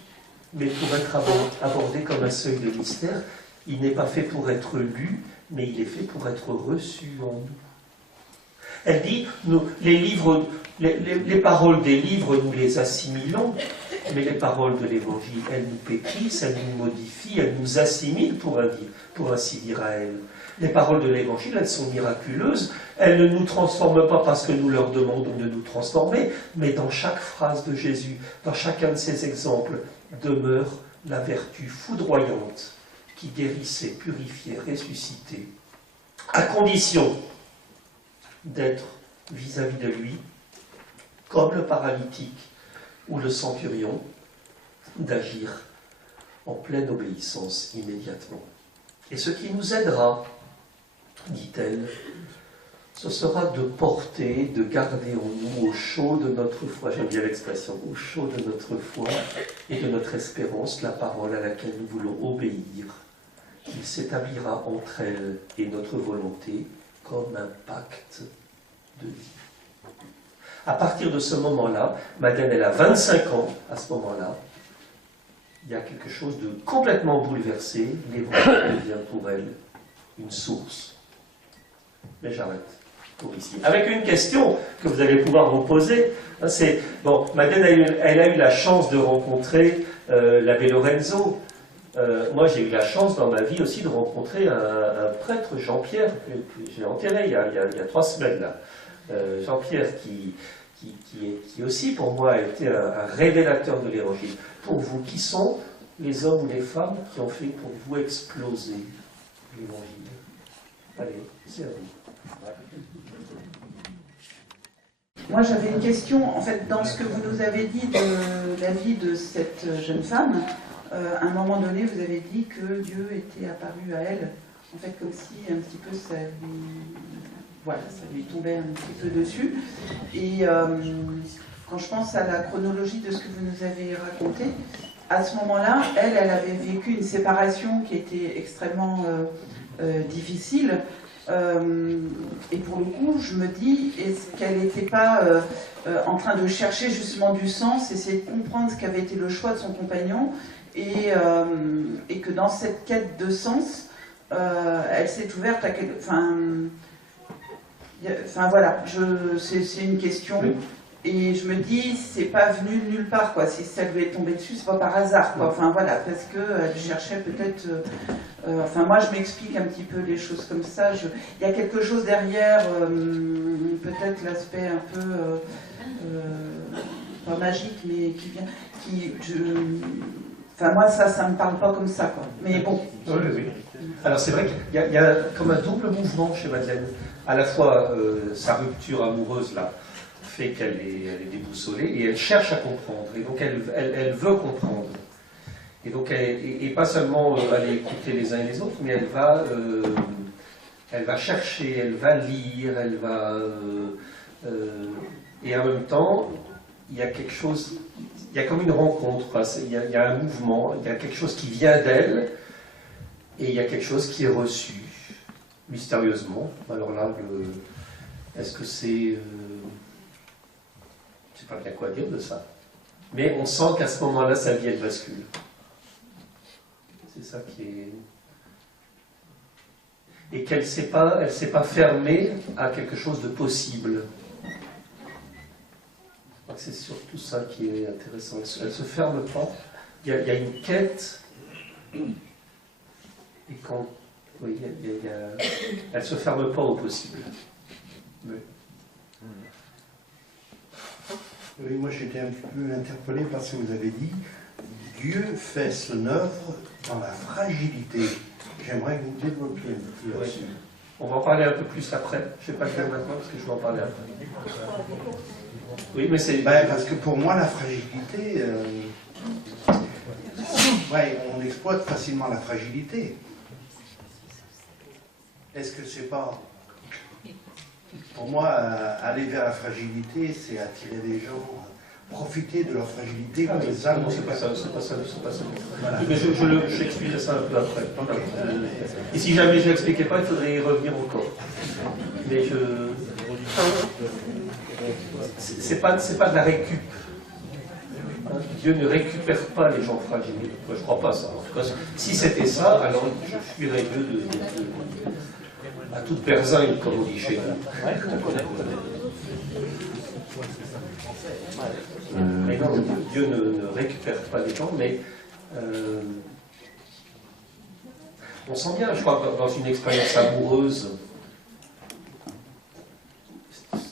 mais pour être abordé comme un seuil de mystère. Il n'est pas fait pour être lu, mais il est fait pour être reçu en nous. Elle dit, les paroles des livres, nous les assimilons, mais les paroles de l'Évangile, elles nous pétrissent, elles nous modifient, elles nous assimilent, pour ainsi dire à elles. Les paroles de l'Évangile, elles sont miraculeuses, elles ne nous transforment pas parce que nous leur demandons de nous transformer, mais dans chaque phrase de Jésus, dans chacun de ces exemples, demeure la vertu foudroyante qui guérissait, purifiait, ressuscitait, à condition d'être vis-à-vis de lui, comme le paralytique ou le centurion, d'agir en pleine obéissance immédiatement. Et ce qui nous aidera, dit-elle, ce sera de porter, de garder en nous au chaud de notre foi, j'aime bien l'expression, au chaud de notre foi et de notre espérance, la parole à laquelle nous voulons obéir. Il s'établira entre elle et notre volonté comme un pacte de vie. À partir de ce moment-là, Madeleine, elle a 25 ans, à ce moment-là, il y a quelque chose de complètement bouleversé, l'Évangile devient pour elle une source. Mais j'arrête pour ici. Avec une question que vous allez pouvoir vous poser, c'est, bon, Madeleine, elle a eu la chance de rencontrer l'abbé Lorenzo. Moi, j'ai eu la chance dans ma vie aussi de rencontrer un prêtre, Jean-Pierre, que j'ai enterré il y a 3 semaines, là. Jean-Pierre qui aussi, pour moi, a été un révélateur de l'Évangile. Pour vous, qui sont les hommes ou les femmes qui ont fait pour vous exploser l'Évangile? Allez, c'est à vous. Moi, j'avais une question. En fait, dans ce que vous nous avez dit de la vie de cette jeune femme, à un moment donné, vous avez dit que Dieu était apparu à elle, en fait, comme si un petit peu ça lui tombait un petit peu dessus. Et quand je pense à la chronologie de ce que vous nous avez raconté, à ce moment-là, elle avait vécu une séparation qui était extrêmement difficile. Et pour le coup, je me dis, est-ce qu'elle n'était pas en train de chercher justement du sens, essayer de comprendre ce qu'avait été le choix de son compagnon, et que dans cette quête de sens, elle s'est ouverte à quelque... Enfin voilà, c'est une question. Oui. Et je me dis, c'est pas venu de nulle part, quoi. Si ça lui est tombé dessus, c'est pas par hasard, quoi. Enfin voilà, parce qu'elle cherchait peut-être. Enfin, moi, je m'explique un petit peu les choses comme ça. Il y a quelque chose derrière, peut-être l'aspect un peu. Pas magique, mais qui vient. Enfin, moi, ça me parle pas comme ça, quoi. Mais bon. Oui, oui. Alors, c'est vrai qu'il y a comme un double mouvement chez Madeleine. À la fois, sa rupture amoureuse, là, fait qu'elle est déboussolée et elle cherche à comprendre. Et donc, elle veut comprendre. Et donc, et pas seulement aller écouter les uns et les autres, mais elle va chercher, elle va lire, elle va... et en même temps, il y a quelque chose, il y a comme une rencontre, il y a un mouvement, il y a quelque chose qui vient d'elle, et il y a quelque chose qui est reçu, mystérieusement. Alors là, est-ce que c'est... je ne sais pas bien quoi dire de ça. Mais on sent qu'à ce moment-là, sa vie, elle bascule. C'est ça qui est... Et qu'elle ne s'est pas fermée à quelque chose de possible. C'est surtout ça qui est intéressant. Elle ne se ferme pas. Il y a une quête. Et quand... Oui, elle ne se ferme pas au possible. Oui. Oui, moi j'étais un petit peu interpellé par ce que vous avez dit. Dieu fait son œuvre dans la fragilité. J'aimerais que vous développiez un peu là-dessus. Oui. On va en parler un peu plus après. Je ne vais pas le faire maintenant parce que je vais en parler après. Oui, mais c'est... Parce que pour moi, la fragilité... on exploite facilement la fragilité. Est-ce que c'est pas... Pour moi, aller vers la fragilité, c'est attirer les gens, profiter de leur fragilité pour les amener. Non, c'est pas ça. Voilà. Mais j'expliquerai ça un peu après. Et si jamais je ne l'expliquais pas, il faudrait y revenir encore. Mais c'est pas de la récup. Dieu ne récupère pas les gens fragiles. Moi, je ne crois pas ça. En tout cas, si c'était ça, alors je fuirais Dieu à toute berzingue, comme on dit chez nous. Mais non, Dieu ne récupère pas les gens, mais on sent bien, je crois, dans une expérience amoureuse.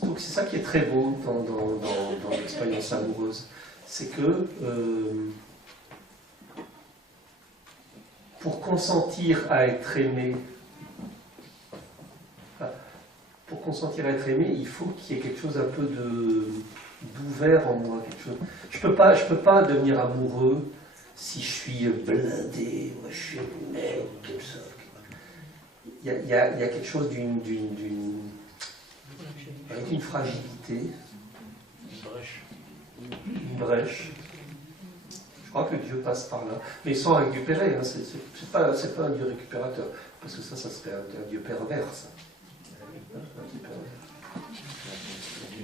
Donc c'est ça qui est très beau dans l'expérience amoureuse. C'est que pour consentir à être aimé, il faut qu'il y ait quelque chose un peu d'ouvert en moi. Quelque chose. Je peux pas devenir amoureux si je suis blindé, moi je suis un mec, comme ça. Il y a quelque chose avec une fragilité, une brèche. Je crois que Dieu passe par là, mais sans récupérer. Hein. C'est pas un Dieu récupérateur, parce que ça serait un Dieu pervers. Ça.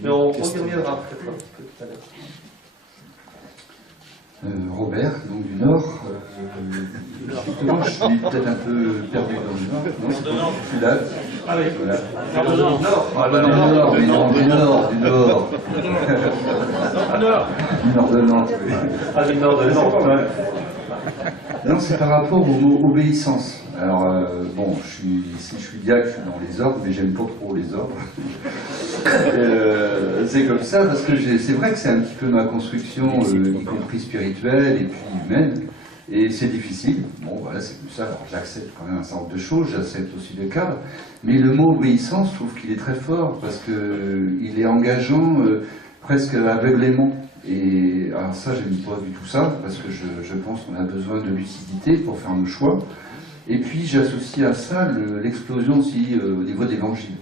Mais on y reviendra peut-être un petit peu tout à l'heure. Robert, donc du Nord. Justement, je suis peut-être un peu perdu dans le Nord. Non, c'est pas, je suis là. Ah oui, Voilà. du Nord. Du Nord. Du Nord de Nantes. Ah, du Nord de Nantes, ouais. Non, c'est par rapport au mot obéissance. Alors, bon, je suis diacre, je suis dans les ordres, mais j'aime pas trop les ordres. C'est comme ça, parce que c'est vrai que c'est un petit peu ma construction, y compris spirituelle et puis humaine, et c'est difficile. Bon, voilà, c'est comme ça. Alors, j'accepte quand même un certain nombre de choses, j'accepte aussi le cadre, mais le mot obéissance, je trouve qu'il est très fort, parce qu'il est engageant presque aveuglément. Et alors ça, j'aime pas du tout ça, parce que je pense qu'on a besoin de lucidité pour faire nos choix. Et puis j'associe à ça l'explosion aussi au niveau d'évangile.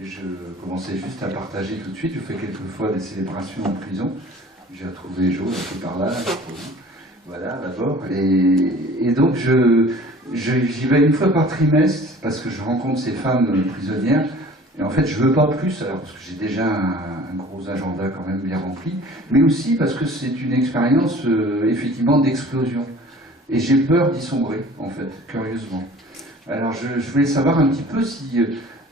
Et je commençais juste à partager tout de suite. Je fais quelquefois des célébrations en prison. J'ai retrouvé Jo, qui par là. Voilà, d'abord. Et donc, j'y vais une fois par trimestre parce que je rencontre ces femmes prisonnières. Et en fait, je veux pas plus, alors parce que j'ai déjà un gros agenda quand même bien rempli, mais aussi parce que c'est une expérience effectivement d'explosion. Et j'ai peur d'y sombrer, en fait, curieusement. Alors, je voulais savoir un petit peu si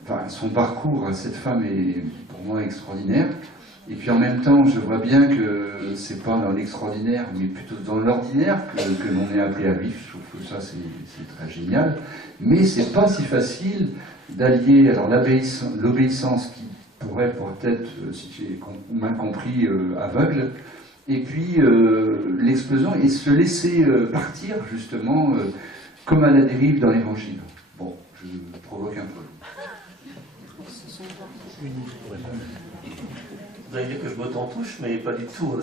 enfin, son parcours, cette femme est pour moi extraordinaire. Et puis en même temps, je vois bien que c'est pas dans l'extraordinaire, mais plutôt dans l'ordinaire que l'on est appelé à vivre. Je trouve que ça, c'est très génial. Mais c'est pas si facile d'allier alors l'obéissance qui pourrait peut-être, si j'ai mal compris, aveugle, et puis l'explosion, et se laisser partir justement comme à la dérive dans l'évangile. Bon, je provoque un peu. Vous allez dire que je botte en touche, mais pas du tout.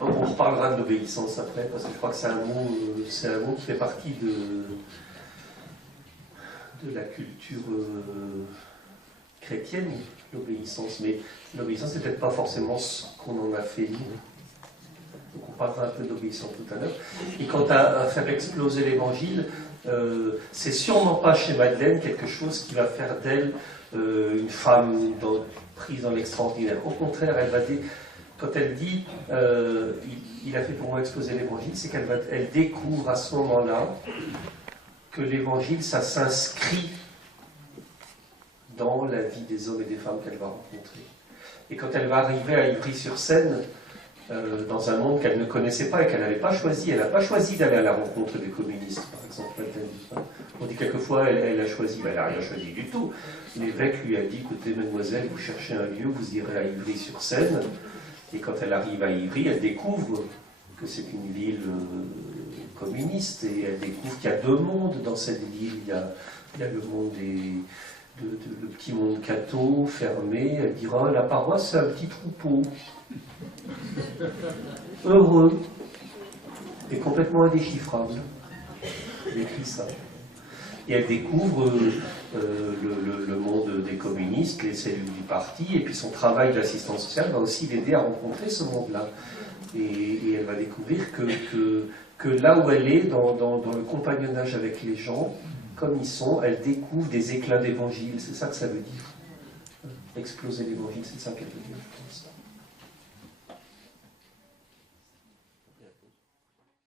On reparlera de l'obéissance après, parce que je crois que c'est un mot qui fait partie de la culture chrétienne, l'obéissance. Mais l'obéissance, c'est peut-être pas forcément ce qu'on en a fait nous. Donc on parlera un peu d'obéissance tout à l'heure. Et quant à faire exploser l'évangile, c'est sûrement pas chez Madeleine quelque chose qui va faire d'elle une femme prise dans l'extraordinaire. Au contraire, quand elle dit il a fait pour moi exploser l'évangile, c'est qu'elle découvre à ce moment-là que l'évangile, ça s'inscrit dans la vie des hommes et des femmes qu'elle va rencontrer. Et quand elle va arriver à Ivry-sur-Seine, dans un monde qu'elle ne connaissait pas et qu'elle n'avait pas choisi, elle n'a pas choisi d'aller à la rencontre des communistes, par exemple. On dit quelquefois elle a choisi, mais elle n'a rien choisi du tout. L'évêque lui a dit, écoutez mademoiselle, vous cherchez un lieu, vous irez à Ivry-sur-Seine. Et quand elle arrive à Ivry, elle découvre que c'est une ville communiste, et elle découvre qu'il y a deux mondes dans cette ville. Il y a le monde le petit monde catho, fermé. Elle dira, la paroisse c'est un petit troupeau. Heureux. Et complètement indéchiffrable. Elle écrit ça. Et elle découvre le monde des communistes, les cellules du parti, et puis son travail d'assistance sociale va aussi l'aider à rencontrer ce monde-là. Et elle va découvrir que là où elle est, dans le compagnonnage avec les gens, comme ils sont, elle découvre des éclats d'évangile. C'est ça que ça veut dire. Exploser l'évangile, c'est ça qu'elle veut dire, je pense.